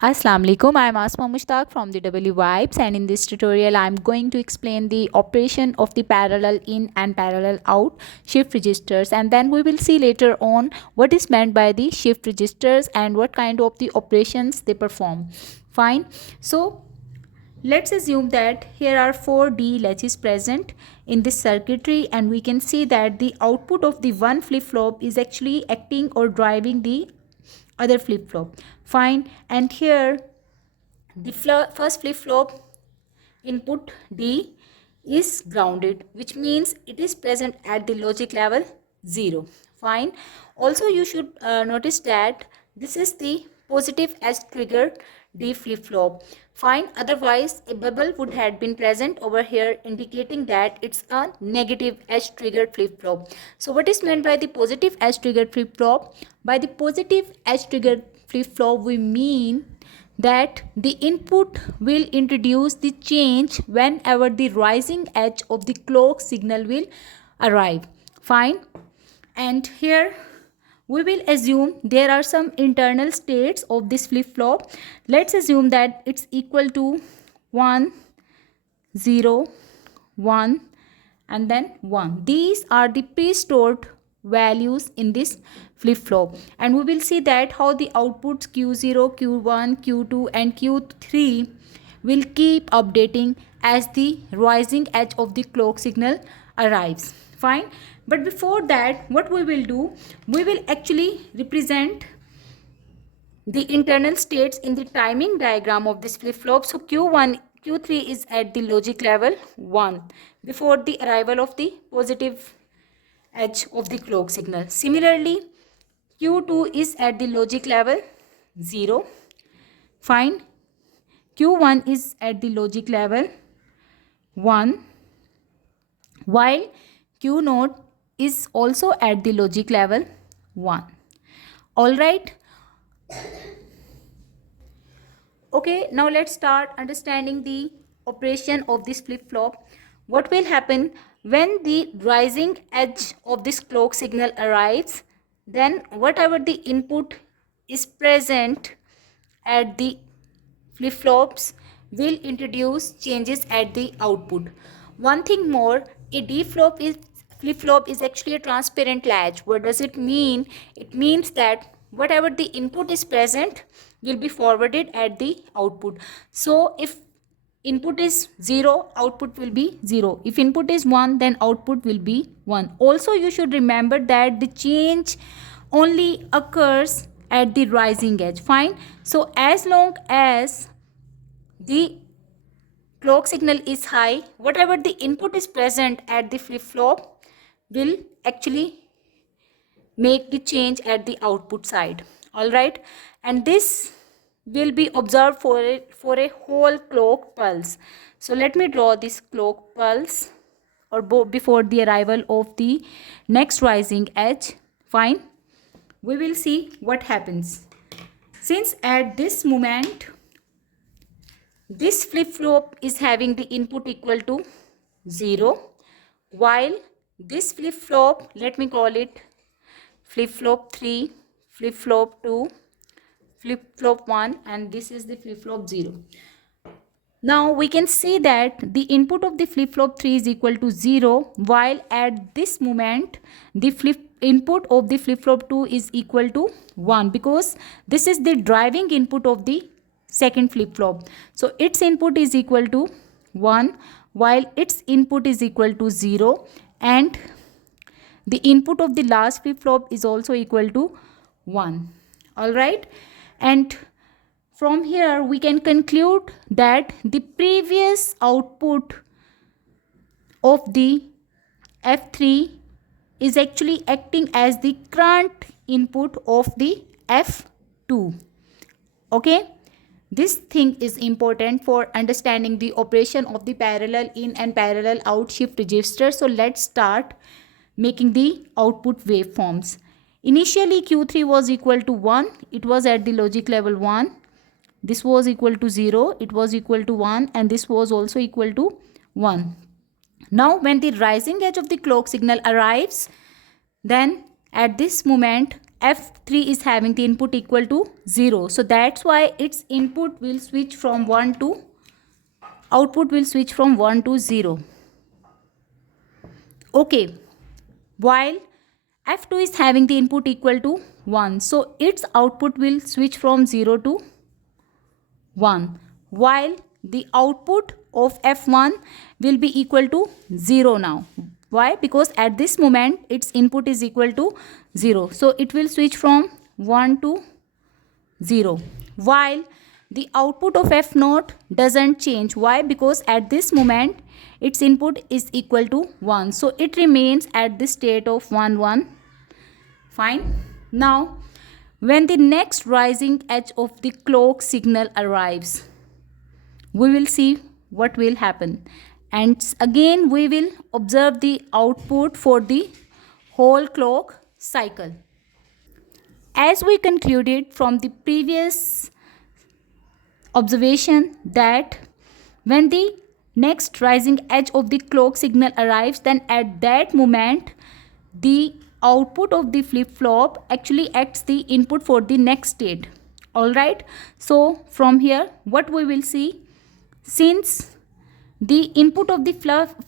Assalamu alaikum. I am Asma Mushtaq from the W Vibes, and in this tutorial I am going to explain the operation of the parallel in and parallel out shift registers, and then we will see later on what is meant by the shift registers and what kind of the operations they perform. Fine. So let's assume that here are 4D latches present in this circuitry, and we can see that the output of the one flip-flop is actually acting or driving the other flip-flop. Fine. And here the first flip-flop input D is grounded, which means it is present at the logic level 0. Fine. Also you should notice that this is the positive edge triggered D flip-flop. Fine. Otherwise a bubble would have been present over here, indicating that it's a negative edge triggered flip-flop. So what is meant by the positive edge triggered flip-flop? By the positive edge triggered flip-flop we mean that the input will introduce the change whenever the rising edge of the clock signal will arrive. Fine. And here we will assume there are some internal states of this flip-flop. Let's assume that it's equal to 1, 0, 1 and then 1. These are the pre-stored values in this flip-flop, and we will see that how the outputs Q0, Q1, Q2 and Q3 will keep updating as the rising edge of the clock signal arrives. Fine. But before that, what we will do, we will actually represent the internal states in the timing diagram of this flip-flop. So Q1, Q3 is at the logic level 1 before the arrival of the positive edge of the clock signal. Similarly, Q2 is at the logic level 0. Fine. Q1 is at the logic level 1, while Q0 is also at the logic level 1. Alright. Okay, now let's start understanding the operation of this flip-flop. What will happen when the rising edge of this clock signal arrives? Then whatever the input is present at the flip-flops will introduce changes at the output. One thing more, a D flip-flop is actually a transparent latch. What does it mean? It means that whatever the input is present will be forwarded at the output. So if input is 0, output will be 0. If input is 1, then output will be 1. Also you should remember that the change only occurs at the rising edge. Fine. So as long as the clock signal is high, whatever the input is present at the flip-flop will actually make the change at the output side. Alright. And this will be observed for a whole clock pulse. So let me draw this clock pulse or before the arrival of the next rising edge. Fine. We will see what happens. Since at this moment this flip-flop is having the input equal to 0, while this flip-flop, let me call it flip-flop 3, flip-flop 2, flip-flop 1, and this is the flip-flop 0. Now we can see that the input of the flip-flop 3 is equal to 0, while at this moment the input of the flip-flop 2 is equal to 1, because this is the driving input of the second flip-flop. So its input is equal to 1, while its input is equal to 0, and the input of the last flip-flop is also equal to 1. Alright. And from here we can conclude that the previous output of the F3 is actually acting as the current input of the F2. Okay. This thing is important for understanding the operation of the parallel in and parallel out shift register. So let's start making the output waveforms. Initially Q3 was equal to 1. It was at the logic level 1. This was equal to 0. It was equal to 1. And this was also equal to 1. Now when the rising edge of the clock signal arrives, then at this moment F3 is having the input equal to 0. So that's why its input will switch from 1 to, output will switch from 1 to 0. Okay, while F2 is having the input equal to 1. So its output will switch from 0 to 1. While the output of F1 will be equal to 0 now. Why? Because at this moment its input is equal to 0. So it will switch from 1 to 0. While the output of F0 doesn't change. Why? Because at this moment its input is equal to 1. So it remains at the state of 1, 1. Fine. Now, when the next rising edge of the clock signal arrives, we will see what will happen. And again, we will observe the output for the whole clock cycle. As we concluded from the previous observation that when the next rising edge of the clock signal arrives, then at that moment the output of the flip-flop actually acts the input for the next state. Alright, so from here what we will see, since the input of the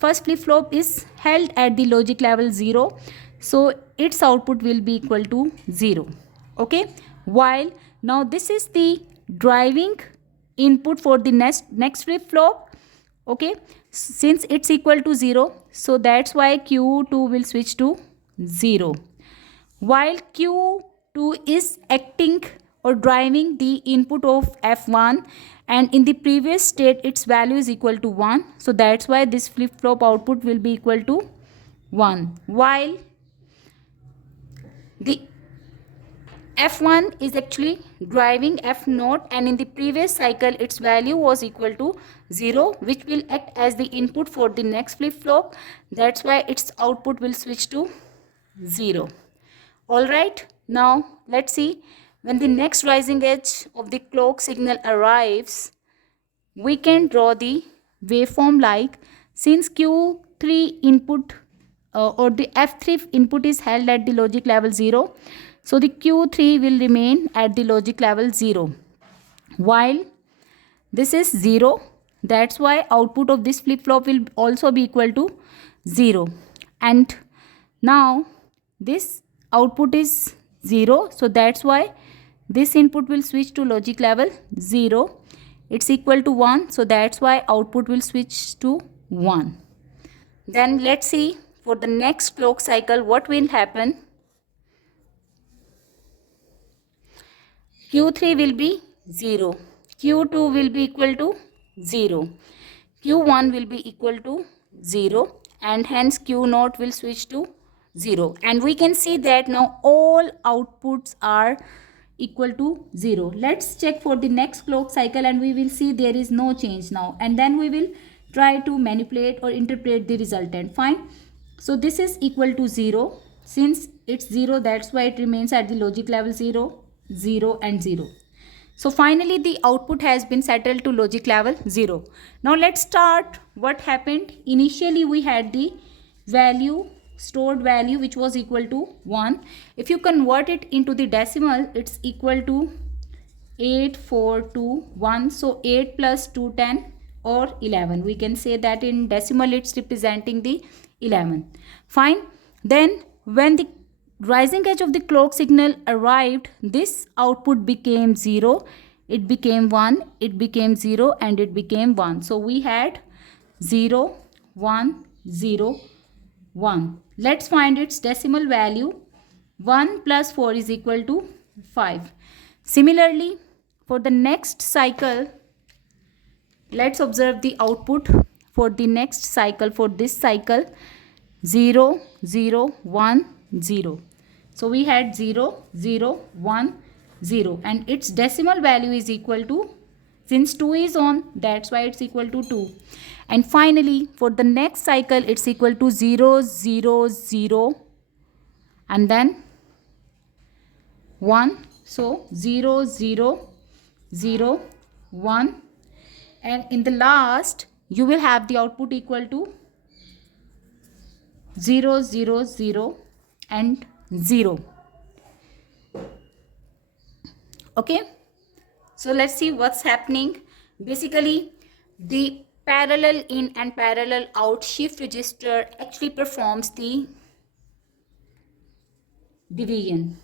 first flip-flop is held at the logic level 0, so its output will be equal to 0. Okay, while now this is the driving input for the next flip-flop. Okay, since it's equal to 0, so that's why Q2 will switch to 0. While Q2 is acting or driving the input of F1, and in the previous state its value is equal to 1, so that's why this flip-flop output will be equal to 1. While the F1 is actually driving F0, and in the previous cycle its value was equal to 0, which will act as the input for the next flip-flop. That's why its output will switch to 0. Alright, now let's see, when the next rising edge of the clock signal arrives, we can draw the waveform like, since Q3 input or the F3 input is held at the logic level 0, so the Q3 will remain at the logic level 0. While this is 0, that's why output of this flip-flop will also be equal to 0. And now this output is 0, so that's why this input will switch to logic level 0. It's equal to 1, so that's why output will switch to 1. Then let's see for the next clock cycle what will happen. Q3 will be 0, Q2 will be equal to 0, Q1 will be equal to 0, and hence Q0 will switch to 0. And we can see that now all outputs are equal to 0. Let's check for the next clock cycle and we will see there is no change now, and then we will try to manipulate or interpret the resultant. Fine. So this is equal to 0. Since it's 0, that's why it remains at the logic level 0, 0 and 0. So finally the output has been settled to logic level 0. Now let's start what happened. Initially we had the value, stored value, which was equal to 1. If you convert it into the decimal, it's equal to 8421. So 8 plus 2, 10 or 11. We can say that in decimal it's representing the 11. Fine. Then when the rising edge of the clock signal arrived, this output became 0, it became 1, it became 0 and it became 1. So we had 0, 1, 0, 1. Let's find its decimal value. 1 plus 4 is equal to 5. Similarly, for the next cycle, let's observe the output for the next cycle. For this cycle, 0, 0, 1, 0. So we had 0, 0, 1, 0 and its decimal value is equal to, since 2 is on, that's why it's equal to 2. And finally, for the next cycle, it's equal to 0, 0, 0 and then 1. So 0, 0, 0, 1, and in the last, you will have the output equal to 0, 0, 0 and 0. Okay, so let's see what's happening. Basically, the parallel in and parallel out shift register actually performs the division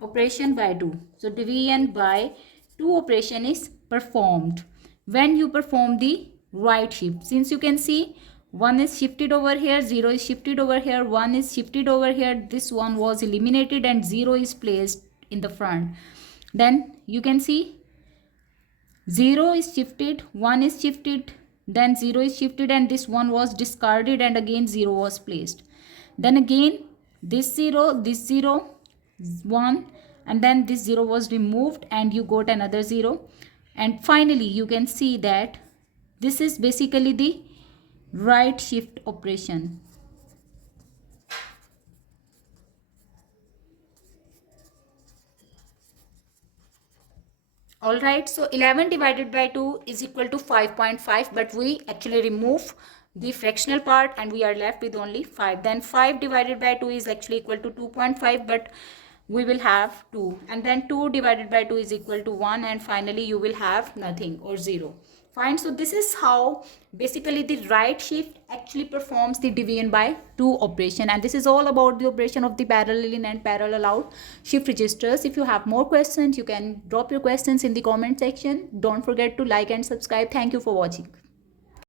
operation by 2. So division by 2 operation is performed when you perform the right shift. Since you can see 1 is shifted over here, 0 is shifted over here, 1 is shifted over here, this one was eliminated and 0 is placed in the front. Then you can see 0 is shifted, 1 is shifted, then 0 is shifted and this 1 was discarded and again 0 was placed. Then again this 0, 1, and then this 0 was removed and you got another 0. And finally you can see that this is basically the right shift operation. All right, so 11 divided by 2 is equal to 5.5, but we actually remove the fractional part and we are left with only 5. Then 5 divided by 2 is actually equal to 2.5, but we will have 2. And then 2 divided by 2 is equal to 1, and finally you will have nothing or 0. Fine, so this is how basically the right shift actually performs the division by 2 operation, and this is all about the operation of the parallel in and parallel out shift registers. If you have more questions, you can drop your questions in the comment section. Don't forget to like and subscribe. Thank you for watching.